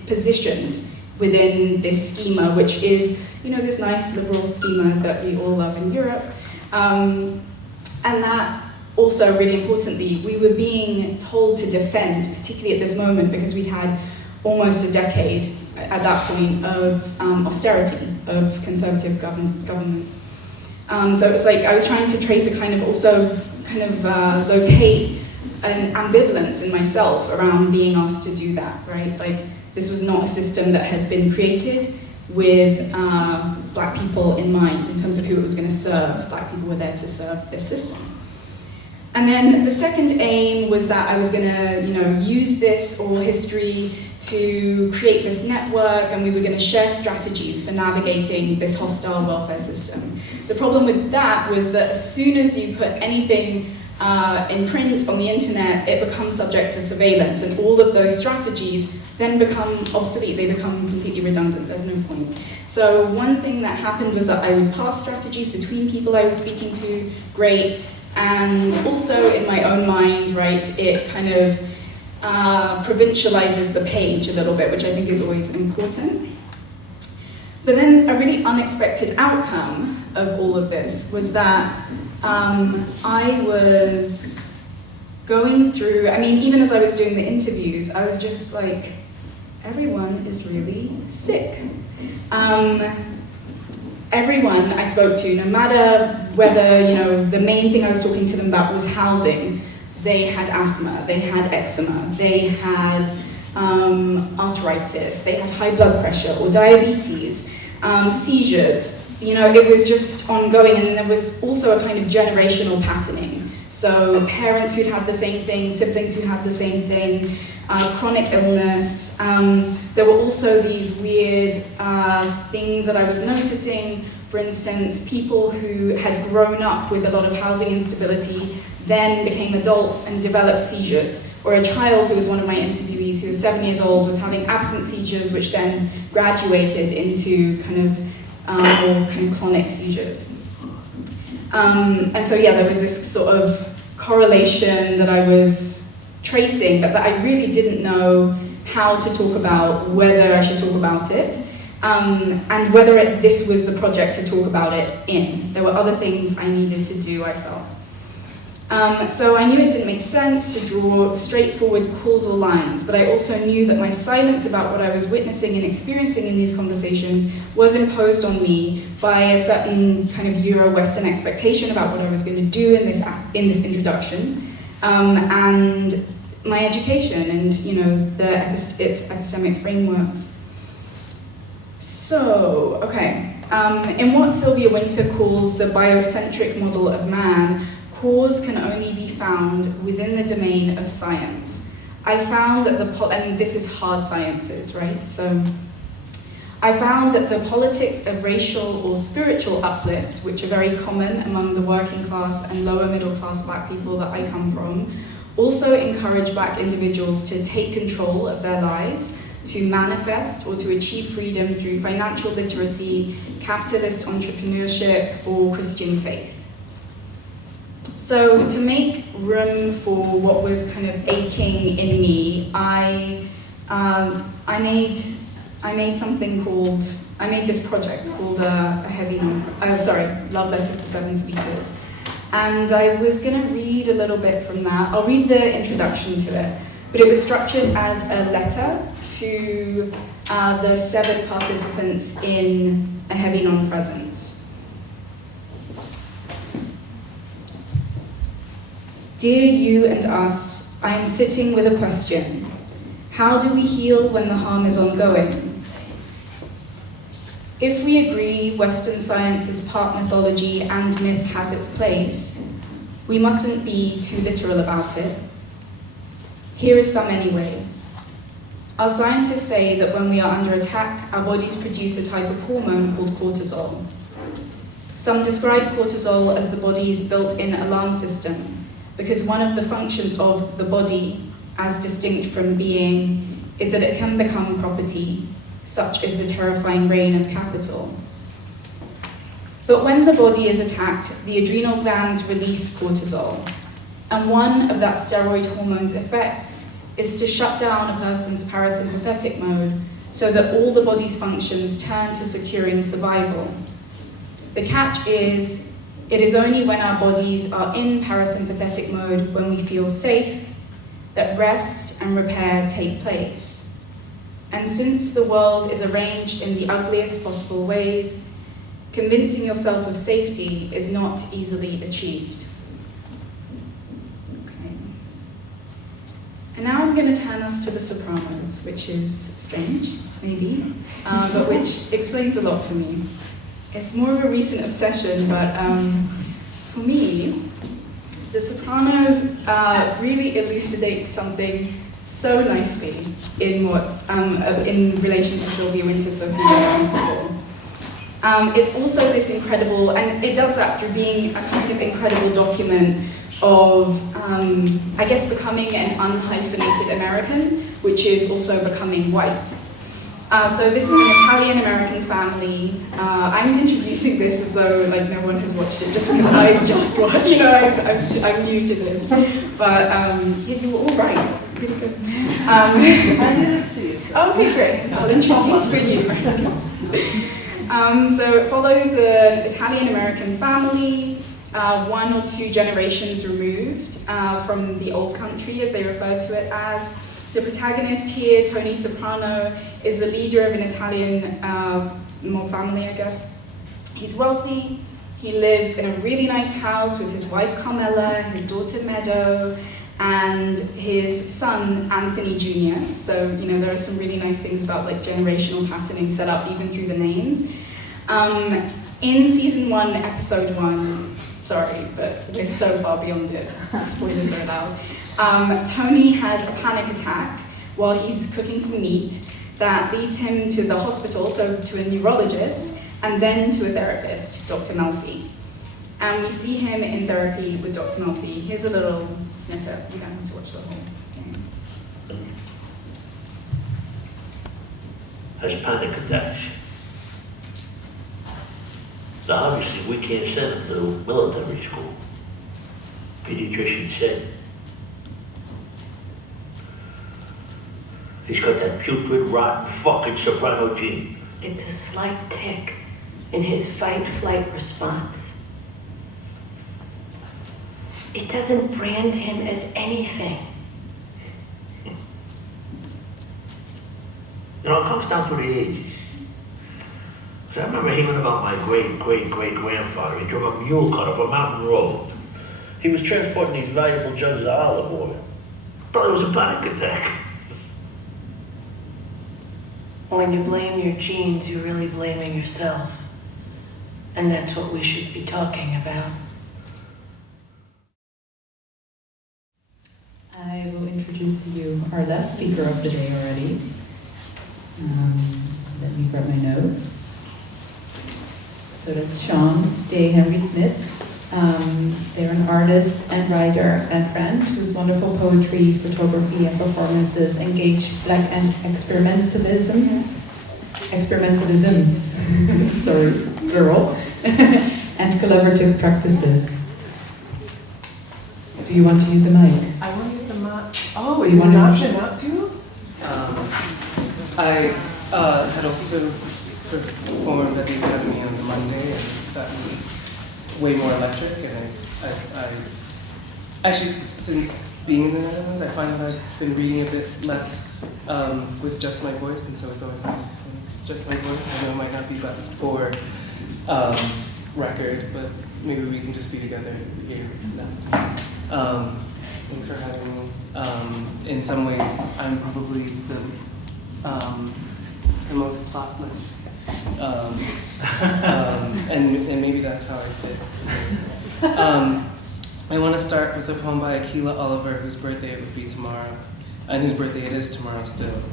positioned within this schema, which is, this nice liberal schema that we all love in Europe. And that also, really importantly, we were being told to defend, particularly at this moment, because we'd had almost a decade at that point of austerity, of conservative government. So it was like I was trying to trace a locate an ambivalence in myself around being asked to do that, right? Like, this was not a system that had been created with Black people in mind in terms of who it was going to serve. Black people were there to serve this system. And then the second aim was that I was going to, use this oral history to create this network, and we were going to share strategies for navigating this hostile welfare system. The problem with that was that as soon as you put anything in print on the internet, it becomes subject to surveillance, and all of those strategies then become obsolete. They become completely redundant. There's no point. So one thing that happened was that I would pass strategies between people I was speaking to, great, and also in my own mind, right, it kind of provincializes the page a little bit, which I think is always important. But then a really unexpected outcome of all of this was that I was going through, even as I was doing the interviews, I was just like, everyone is really sick. Everyone I spoke to, no matter whether, the main thing I was talking to them about was housing, they had asthma, they had eczema, they had arthritis, they had high blood pressure or diabetes, seizures. It was just ongoing, and then there was also a kind of generational patterning. So parents who'd had the same thing, siblings who had the same thing, chronic illness. There were also these weird things that I was noticing. For instance, people who had grown up with a lot of housing instability then became adults and developed seizures. Or a child who was one of my interviewees who was 7 years old was having absent seizures, which then graduated into more chronic seizures. And so there was this sort of correlation that I was tracing, but that I really didn't know how to talk about, whether I should talk about it, and whether this was the project to talk about it in. There were other things I needed to do, I felt. So I knew it didn't make sense to draw straightforward causal lines, but I also knew that my silence about what I was witnessing and experiencing in these conversations was imposed on me by a certain kind of Euro-Western expectation about what I was going to do in this introduction, and my education and its epistemic frameworks. So, okay, in what Sylvia Wynter calls the biocentric model of man, cause can only be found within the domain of science. I found that and this is hard sciences, right? So I found that the politics of racial or spiritual uplift, which are very common among the working class and lower middle class Black people that I come from, also encourage Black individuals to take control of their lives, to manifest or to achieve freedom through financial literacy, capitalist entrepreneurship, or Christian faith. So to make room for what was kind of aching in me, I made this project called Love Letter for 7 Speakers. And I was gonna read a little bit from that. I'll read the introduction to it, but it was structured as a letter to the 7 participants in A Heavy Non-Presence. Dear you and us, I am sitting with a question. How do we heal when the harm is ongoing? If we agree Western science is part mythology and myth has its place, we mustn't be too literal about it. Here is some anyway. Our scientists say that when we are under attack, our bodies produce a type of hormone called cortisol. Some describe cortisol as the body's built-in alarm system, because one of the functions of the body, as distinct from being, is that it can become property, such as the terrifying reign of capital. But when the body is attacked, the adrenal glands release cortisol, and one of that steroid hormone's effects is to shut down a person's parasympathetic mode so that all the body's functions turn to securing survival. The catch is, it is only when our bodies are in parasympathetic mode, when we feel safe, that rest and repair take place. And since the world is arranged in the ugliest possible ways, convincing yourself of safety is not easily achieved. Okay. And now I'm going to turn us to The Sopranos, which is strange, maybe, but which explains a lot for me. It's more of a recent obsession, but for me, The Sopranos really elucidates something so nicely in relation to Sylvia Wynter's sociological principle. It's also this incredible, and it does that through being a kind of incredible document of, I guess, becoming an unhyphenated American, which is also becoming white. So this is an Italian-American family. I'm introducing this as though like no one has watched it, just because I just watched, I'm new to this. But yeah, you were all right, pretty good. I didn't see it. So. Okay, great. I'll introduce for you. So it follows an Italian-American family, 1 or 2 generations removed from the old country, as they refer to it as. The protagonist here, Tony Soprano, is the leader of an Italian family, I guess. He's wealthy. He lives in a really nice house with his wife Carmela, his daughter Meadow, and his son Anthony Jr. So, there are some really nice things about like generational patterning set up even through the names. In season 1, episode 1, sorry, but we're so far beyond it. Spoilers are allowed. Tony has a panic attack while he's cooking some meat that leads him to the hospital, so to a neurologist, and then to a therapist, Dr. Melfi. And we see him in therapy with Dr. Melfi. Here's a little snippet. You don't have to watch the whole thing. Has panic attacks. So obviously we can't send him to military school. Pediatrician said. He's got that putrid, rotten, fucking soprano gene. It's a slight tick in his fight-flight response. It doesn't brand him as anything. It comes down to the ages. So I remember hearing about my great-great-great-grandfather. He drove a mule cut off a mountain road. He was transporting these valuable jugs of olive oil. Probably was a panic attack. When you blame your genes, you're really blaming yourself. And that's what we should be talking about. I will introduce to you our last speaker of the day already. Let me grab my notes. So that's Sean Day Henry Smith. They're an artist and writer and friend whose wonderful poetry, photography, and performances engage Black and experimentalisms, sorry, plural, and collaborative practices. Do you want to use a mic? I want to use the mic. Oh, Do is you it want an to option not to? I had also performed at the Academy on Monday, and that was way more electric, and I actually, since being in the Netherlands, I find that I've been reading a bit less with just my voice, and so it's always nice when it's just my voice. I know it might not be best for record, but maybe we can just be together here now. Thanks for having me. In some ways, I'm probably the most plotless. And maybe that's how I fit. I want to start with a poem by Akila Oliver, whose birthday it would be tomorrow, and whose birthday it is tomorrow still.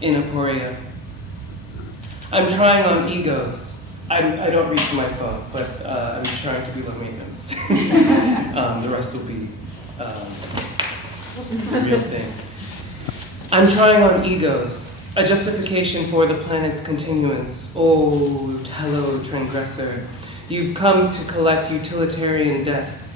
In Aporia. I'm trying on egos. I don't reach my phone, but I'm trying to be low maintenance. The rest will be a real thing. I'm trying on egos, a justification for the planet's continuance. Oh, hello, transgressor. You've come to collect utilitarian debts,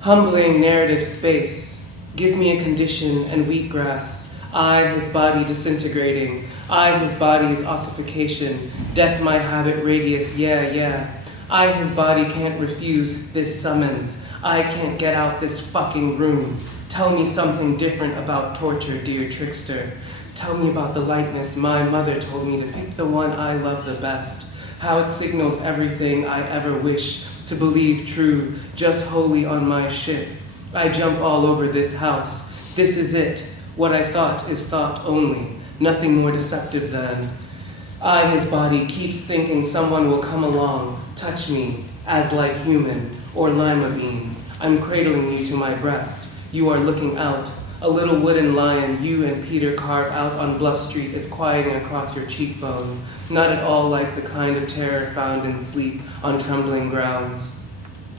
humbling narrative space. Give me a condition and wheatgrass. I, his body disintegrating. I, his body's ossification. Death, my habit radius, yeah. I, his body, can't refuse this summons. I can't get out this fucking room. Tell me something different about torture, dear trickster. Tell me about the lightness my mother told me to pick the one I love the best. How it signals everything I ever wish to believe true, just wholly on my ship. I jump all over this house. This is it. What I thought is thought only. Nothing more deceptive than. I, his body, keeps thinking someone will come along, touch me, as like human, or lima bean. I'm cradling you to my breast. You are looking out. A little wooden lion you and Peter carve out on Bluff Street is quieting across your cheekbone, not at all like the kind of terror found in sleep on trembling grounds.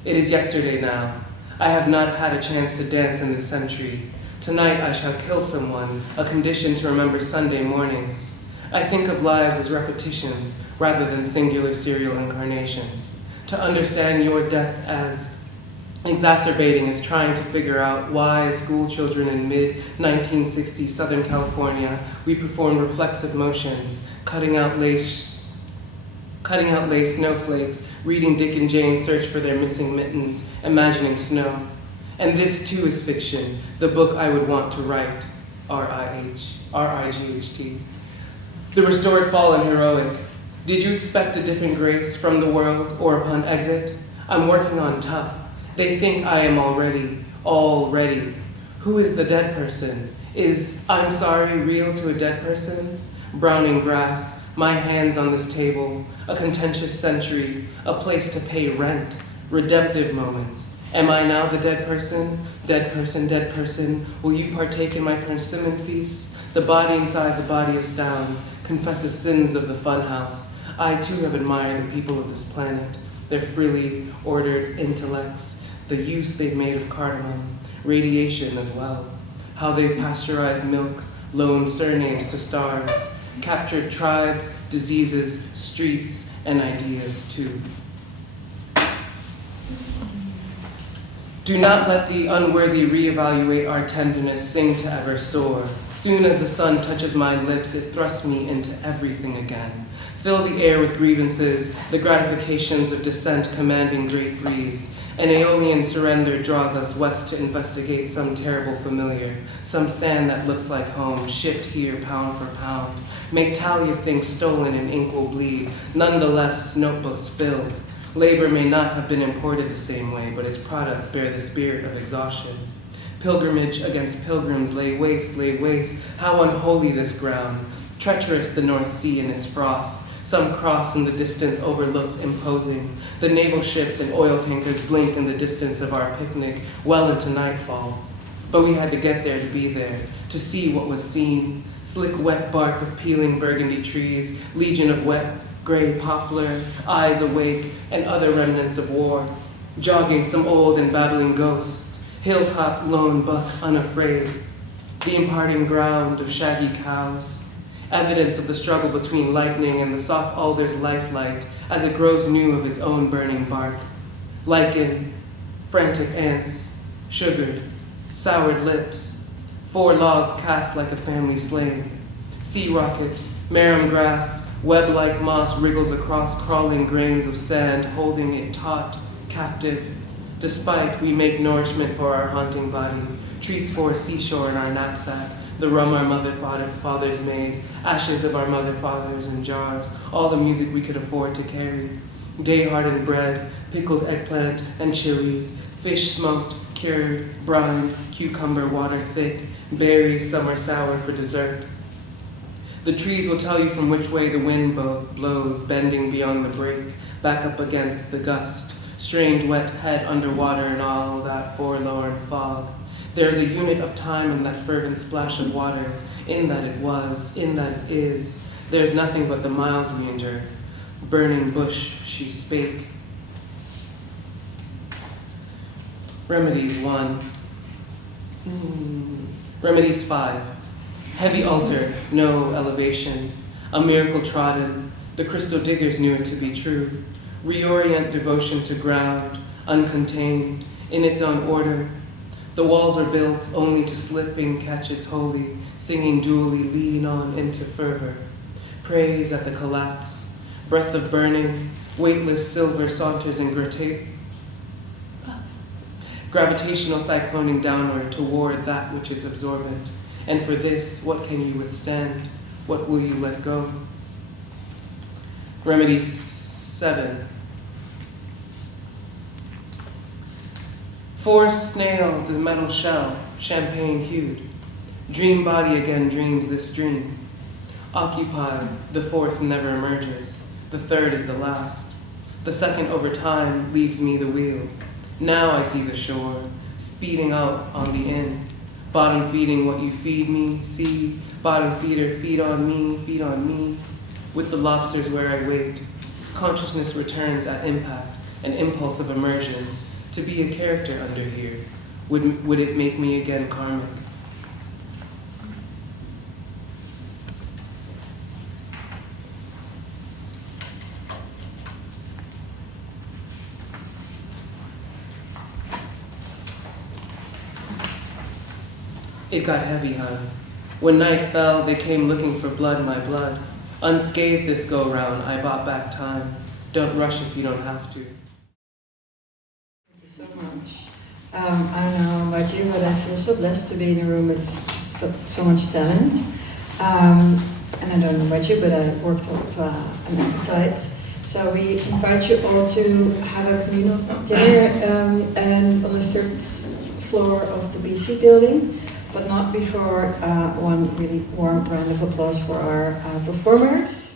It is yesterday now. I have not had a chance to dance in this century. Tonight I shall kill someone, a condition to remember Sunday mornings. I think of lives as repetitions rather than singular serial incarnations. To understand your death as exacerbating is trying to figure out why, as school children in mid-1960s Southern California, we performed reflexive motions, cutting out lace snowflakes, reading Dick and Jane search for their missing mittens, imagining snow. And this too is fiction, the book I would want to write, R-I-G-H-T. The restored fallen heroic. Did you expect a different grace from the world or upon exit? I'm working on tough. They think I am already. Who is the dead person? Is I'm sorry real to a dead person? Browning grass, my hands on this table, a contentious century, a place to pay rent, redemptive moments. Am I now the dead person? Dead person, will you partake in my persimmon feast? The body inside the body astounds, confesses sins of the funhouse. I too have admired the people of this planet, their frilly, ordered intellects, the use they've made of cardamom, radiation as well, how they've pasteurized milk, loaned surnames to stars, captured tribes, diseases, streets, and ideas too. Do not let the unworthy reevaluate our tenderness, sing to ever soar. Soon as the sun touches my lips, it thrusts me into everything again. Fill the air with grievances, the gratifications of descent commanding great breeze. An Aeolian surrender draws us west to investigate some terrible familiar, some sand that looks like home, shipped here pound for pound. Make tally of things stolen and ink will bleed, nonetheless notebooks filled. Labor may not have been imported the same way, but its products bear the spirit of exhaustion. Pilgrimage against pilgrims lay waste, how unholy this ground. Treacherous the North Sea in its froth. Some cross in the distance overlooks imposing. The naval ships and oil tankers blink in the distance of our picnic, well into nightfall. But we had to get there to be there, to see what was seen. Slick, wet bark of peeling burgundy trees, legion of wet, gray poplar, eyes awake, and other remnants of war. Jogging some old and babbling ghost, hilltop lone buck unafraid. The imparting ground of shaggy cows. Evidence of the struggle between lightning and the soft alder's lifelight as it grows new of its own burning bark. Lichen, frantic ants, sugared, soured lips, 4 logs cast like a family slain. Sea rocket, marum grass, web-like moss wriggles across crawling grains of sand, holding it taut, captive. Despite we make nourishment for our haunting body, treats for a seashore in our knapsack, the rum our fathers made, ashes of our mother fathers in jars, all the music we could afford to carry. day-hardened bread, pickled eggplant and chilies, fish smoked, cured, brined, cucumber water thick, berries summer sour for dessert. The trees will tell you from which way the wind blows, bending beyond the break, back up against the gust, strange wet head underwater in all that forlorn fog. There's a unit of time in that fervent splash of water, in that it was, in that it is. There's nothing but the miles we endure. Burning bush, she spake. Remedies 1. Remedies 5. Heavy altar, no elevation. A miracle trodden. The crystal diggers knew it to be true. Reorient devotion to ground, uncontained, in its own order. The walls are built only to slipping catch its holy, singing dually lean on into fervor. Praise at the collapse. Breath of burning, weightless silver saunters in gravitational cycloning downward toward that which is absorbent. And for this, what can you withstand? What will you let go? Remedy 7. Force snailed the metal shell, champagne hued. Dream body again dreams this dream. Occupied, the fourth never emerges. The third is the last. The second over time leaves me the wheel. Now I see the shore, speeding out on the end. Bottom feeding what you feed me, see. Bottom feeder, feed on me. With the lobsters where I wait. Consciousness returns at impact, an impulse of immersion. To be a character under here, would it make me again karmic? It got heavy, hon. When night fell, they came looking for blood, my blood. Unscathed this go-round, I bought back time. Don't rush if you don't have to. So much. I don't know about you, but I feel so blessed to be in a room with so much talent. And I don't know about you, but I worked up an appetite. So we invite you all to have a communal dinner and on the third floor of the BC building, but not before one really warm round of applause for our performers.